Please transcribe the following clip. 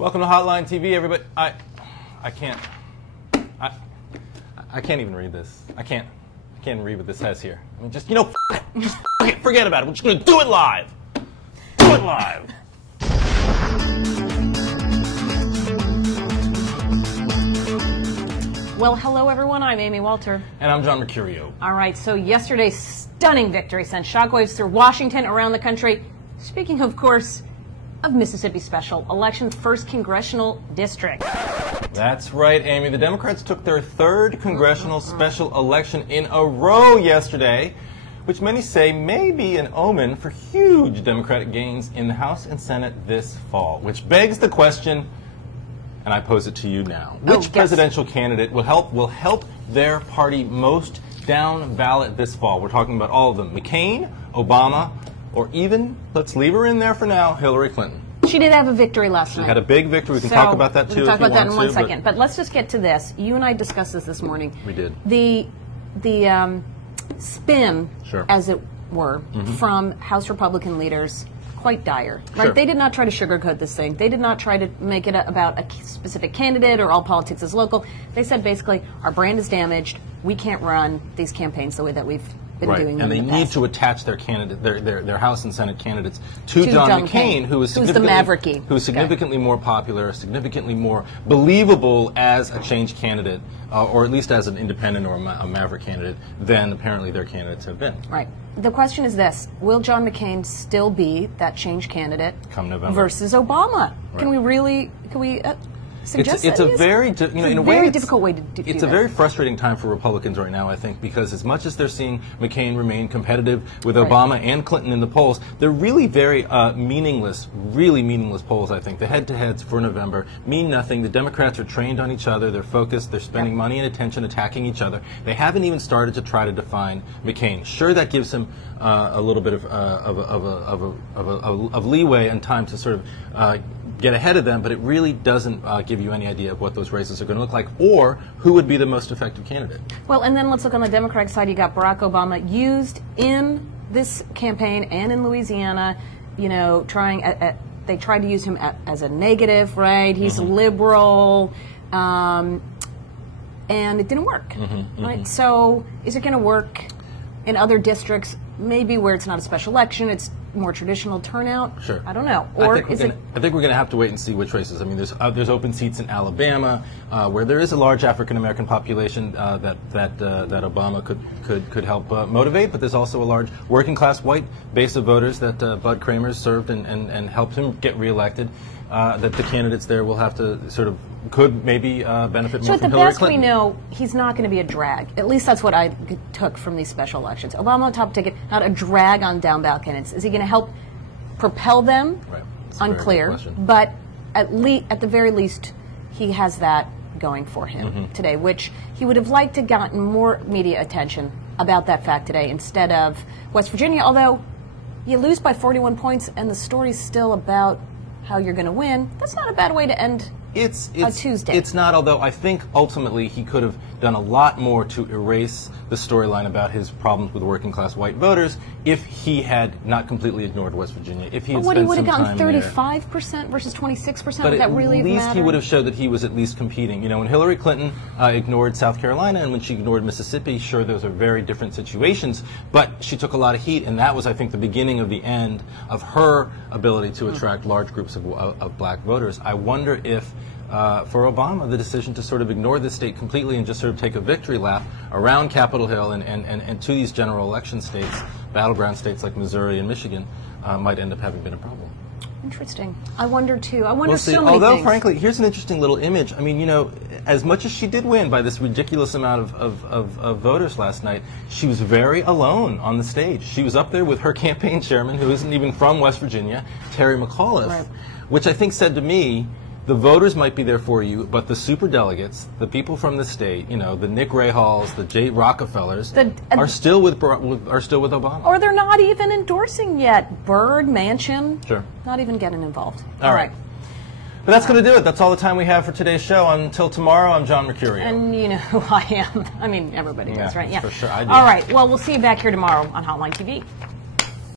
Welcome to Hotline TV, everybody. I can't even read this. I can't read what this says here. I mean, just forget about it. We're just gonna do it live. Do it live. Well, hello everyone. I'm Amy Walter. And I'm John Mercurio. All right. So yesterday's stunning victory sent shockwaves through Washington, around the country. Speaking, of course, of Mississippi special election, 1st congressional district. That's right, Amy. The Democrats took their 3rd congressional special election in a row yesterday, which many say may be an omen for huge Democratic gains in the House and Senate this fall. Which begs the question, and I pose it to you now: which presidential candidate will help their party most down ballot this fall? We're talking about all of them: McCain, Obama, or even, let's leave her in there for now, Hillary Clinton. She did have a victory last night. She had a big victory. We can talk about that too. We'll talk about that in one second. But let's just get to this. You and I discussed this morning. We did. The spin, as it were, from House Republican leaders, quite dire. Right? Sure. They did not try to sugarcoat this thing. They did not try to make it about a specific candidate or all politics is local. They said basically, our brand is damaged. We can't run these campaigns the way that we've been doing them and they in the need past. to attach their candidate, their House and Senate candidates to John McCain, who's the Mavericky, who's significantly more popular, significantly more believable as a change candidate, or at least as an independent or a Maverick candidate than apparently their candidates have been. Right. The question is this: will John McCain still be that change candidate come November versus Obama? Right. Can we really? Can we? It's a very, in a way, very difficult way to do It's a very frustrating time for Republicans right now, I think, because as much as they're seeing McCain remain competitive with Obama and Clinton in the polls, they're really very meaningless polls, I think. The head-to-heads for November mean nothing. The Democrats are trained on each other. They're focused. They're spending money and attention attacking each other. They haven't even started to try to define McCain. Sure, that gives him a little bit of leeway and time to sort of get ahead of them, but it really doesn't give you any idea of what those races are going to look like or who would be the most effective candidate. Well, and then let's look on the Democratic side. You got Barack Obama used in this campaign and in Louisiana, they tried to use him as a negative, right? He's liberal, and it didn't work, right? So is it going to work in other districts, maybe where it's not a special election, it's more traditional turnout? Sure. I don't know. Or I think we're going to have to wait and see which races. I mean, there's open seats in Alabama where there is a large African American population that Obama could help motivate, but there's also a large working class white base of voters that Bud Kramer served and helped him get reelected. That the candidates there will have to could maybe benefit more from Hillary Clinton. So at the best we know, he's not going to be a drag. At least that's what I took from these special elections. Obama on top ticket, not a drag on down ballot candidates. Is he going to help propel them? Right. Unclear. But at the very least, he has that going for him today, which he would have liked to gotten more media attention about that fact today instead of West Virginia. Although you lose by 41 points and the story's still about how you're going to win, that's not a bad way to end a Tuesday. It's not, although I think ultimately he could have done a lot more to erase the storyline about his problems with working class white voters if he had not completely ignored West Virginia. If he had he would have gotten gotten 35% versus 26%. But would that really at least matter? He would have showed that he was at least competing. When Hillary Clinton ignored South Carolina and when she ignored Mississippi, sure, those are very different situations, but she took a lot of heat, and that was, I think, the beginning of the end of her ability to attract large groups of black voters. I wonder if for Obama, the decision to sort of ignore this state completely and just sort of take a victory lap around Capitol Hill and to these general election states, battleground states like Missouri and Michigan, might end up having been a problem. Interesting. I wonder, too. I wonder so many Although, things. frankly, here's an interesting little image. I mean, as much as she did win by this ridiculous amount of voters last night, she was very alone on the stage. She was up there with her campaign chairman, who isn't even from West Virginia, Terry McAuliffe, which I think said to me, the voters might be there for you, but the superdelegates, the people from the state, the Nick Rahalls, the Jay Rockefellers, are still with Obama. Or they're not even endorsing yet. Byrd, Manchin, sure, not even getting involved. All right. But that's going to do it. That's all the time we have for today's show. Until tomorrow, I'm John Mercurio. And you know who I am. I mean, everybody does, right? Yeah, for sure. I do. All right. Well, we'll see you back here tomorrow on Hotline TV.